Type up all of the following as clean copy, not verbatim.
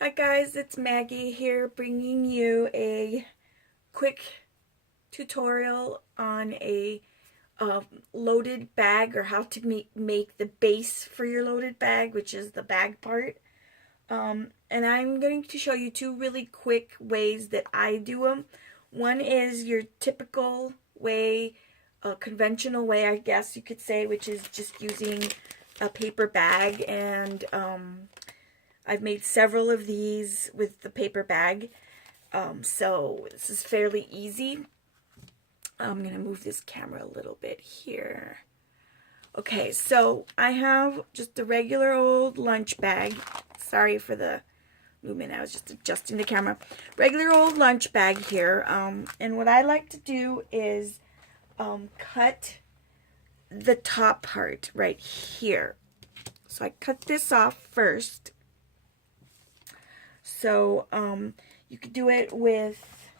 Hi guys, it's Maggie here bringing you a quick tutorial on a loaded bag, or how to make the base for your loaded bag, which is the bag part. And I'm going to show you two really quick ways that I do them. One is your typical way, a conventional way, I guess you could say, which is just using a paper bag. And I've made several of these with the paper bag. So this is fairly easy. I'm going to move this camera a little bit here. Okay, so I have just a regular old lunch bag. Sorry for the movement, I was just adjusting the camera. Regular old lunch bag here. And what I like to do is cut the top part right here. So I cut this off first. So you could do it with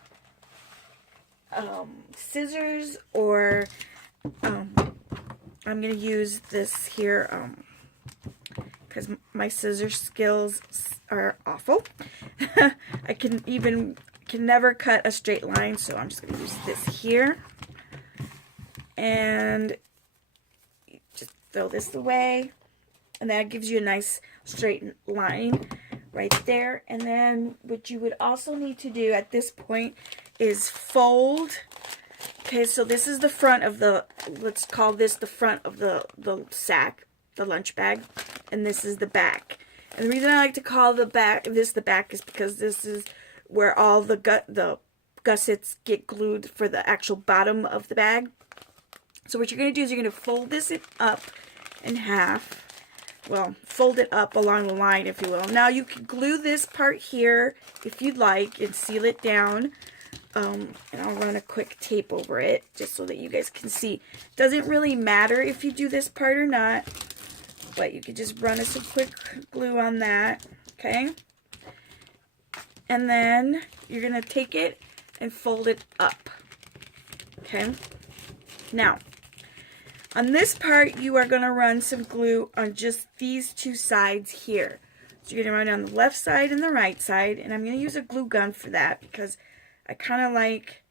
scissors, or I'm going to use this here because my scissor skills are awful. I can never cut a straight line, so I'm just going to use this here. And just throw this away, and that gives you a nice straight line right there. And then what you would also need to do at this point is fold. Okay, so this is the front of the, let's call this the front of the sack, the lunch bag, and this is the back. And the reason I like to call the back is because this is where all the gussets get glued for the actual bottom of the bag. So what you're going to do is you're going to fold this up in half. Well, fold it up along the line, if you will. Now you can glue this part here if you'd like and seal it down. And I'll run a quick tape over it just so that you guys can see. Doesn't really matter if you do this part or not, but you could just run some quick glue on that. Okay? And then you're going to take it and fold it up. Okay? Now, on this part, you are going to run some glue on just these two sides here. So you're going to run on the left side and the right side, and I'm going to use a glue gun for that because I kind of like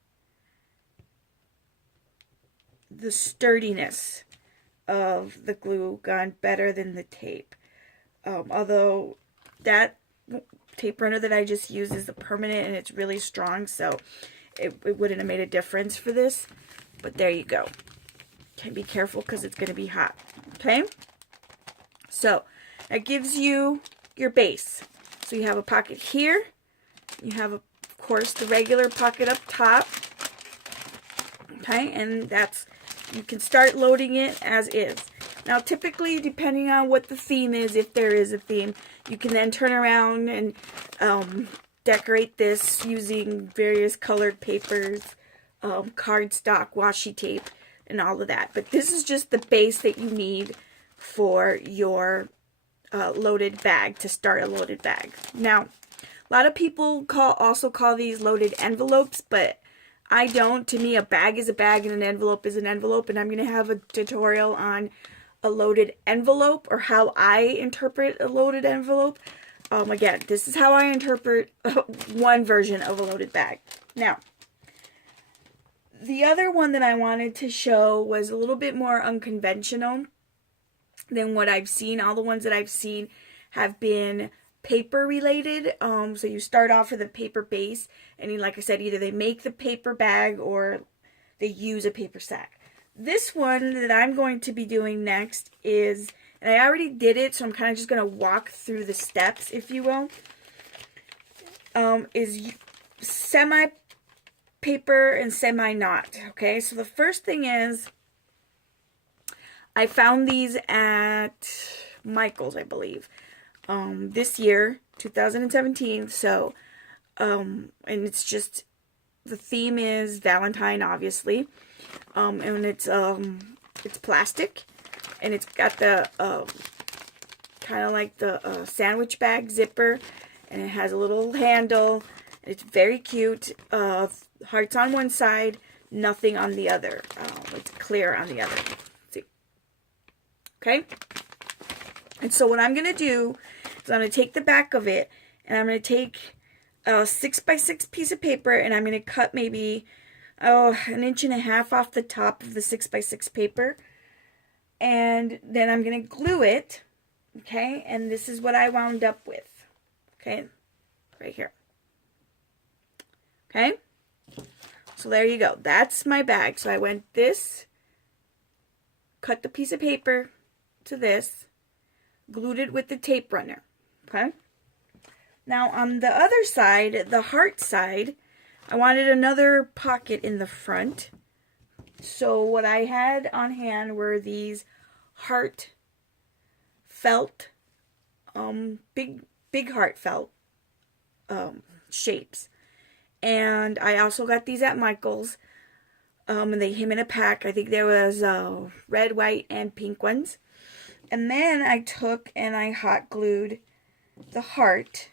the sturdiness of the glue gun better than the tape. Although that tape runner that I just used is a permanent and it's really strong, so it wouldn't have made a difference for this. But there you go. Okay, be careful because it's going to be hot. Okay? So, that gives you your base. So you have a pocket here. You have, of course, the regular pocket up top. Okay? And that's, you can start loading it as is. Now, typically, depending on what the theme is, if there is a theme, you can then turn around and decorate this using various colored papers, cardstock, washi tape, and all of that. But this is just the base that you need for your loaded bag, to start a loaded bag. Now, a lot of people also call these loaded envelopes, but I don't. To me, a bag is a bag and an envelope is an envelope, and I'm going to have a tutorial on a loaded envelope, or how I interpret a loaded envelope. Again, this is how I interpret one version of a loaded bag. Now, the other one that I wanted to show was a little bit more unconventional than what I've seen. All the ones that I've seen have been paper related. So you start off with a paper base, and like I said, either they make the paper bag or they use a paper sack. This one that I'm going to be doing next is, and I already did it, so I'm kind of just going to walk through the steps, if you will, is semi-paper and semi-not. Okay, so the first thing is, I found these at Michael's, I believe, this year, 2017. So, and it's just, the theme is Valentine, obviously, and it's plastic, and it's got the kind of like the sandwich bag zipper, and it has a little handle. It's very cute. Hearts on one side, nothing on the other. It's clear on the other. See? Okay? And so what I'm going to do is I'm going to take the back of it, And I'm going to take a 6x6 piece of paper, and I'm going to cut maybe, an inch and a half off the top of the 6x6 paper. And then I'm going to glue it, okay? And this is what I wound up with, okay? Right here. Okay? So there you go. That's my bag. So I went this, cut the piece of paper to this, glued it with the tape runner, okay? Now on the other side, the heart side, I wanted another pocket in the front. So what I had on hand were these heart felt, big heart felt shapes. And I also got these at Michael's. And they came in a pack. I think there was red, white, and pink ones. And then I took and I hot glued the heart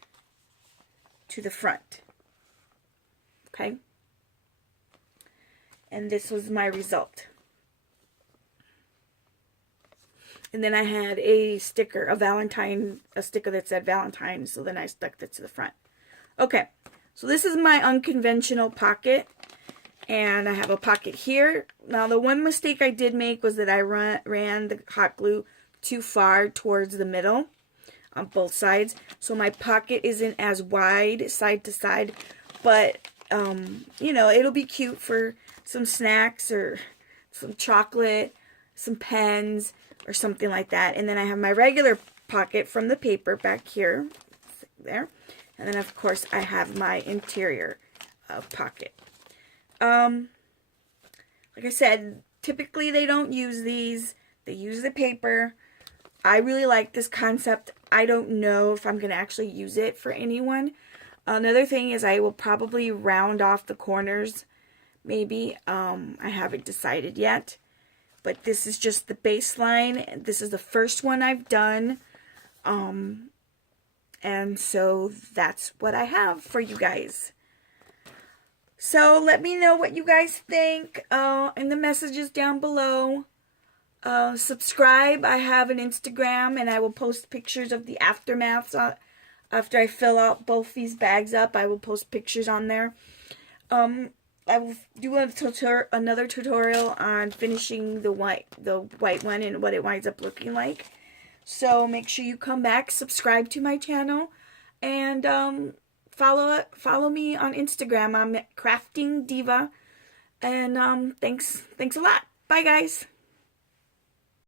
to the front. Okay? And this was my result. And then I had a sticker, a sticker that said Valentine, so then I stuck that to the front. Okay, so this is my unconventional pocket, and I have a pocket here. Now the one mistake I did make was that I ran the hot glue too far towards the middle on both sides, so my pocket isn't as wide side to side, but you know, it'll be cute for some snacks or some chocolate, some pens, or something like that. And then I have my regular pocket from the paper back here, there. And then of course I have my interior pocket. Like I said, typically they don't use these. They use the paper. I really like this concept. I don't know if I'm going to actually use it for anyone. Another thing is I will probably round off the corners. Maybe. I haven't decided yet. But this is just the baseline. This is the first one I've done. And so that's what I have for you guys. So let me know what you guys think in the messages down below. Subscribe. I have an Instagram, and I will post pictures of the aftermaths. After I fill out both these bags up, I will post pictures on there. I will do another tutorial on finishing the white one and what it winds up looking like. So make sure you come back, subscribe to my channel, and follow me on Instagram. I'm Crafting Diva, and thanks a lot. Bye guys.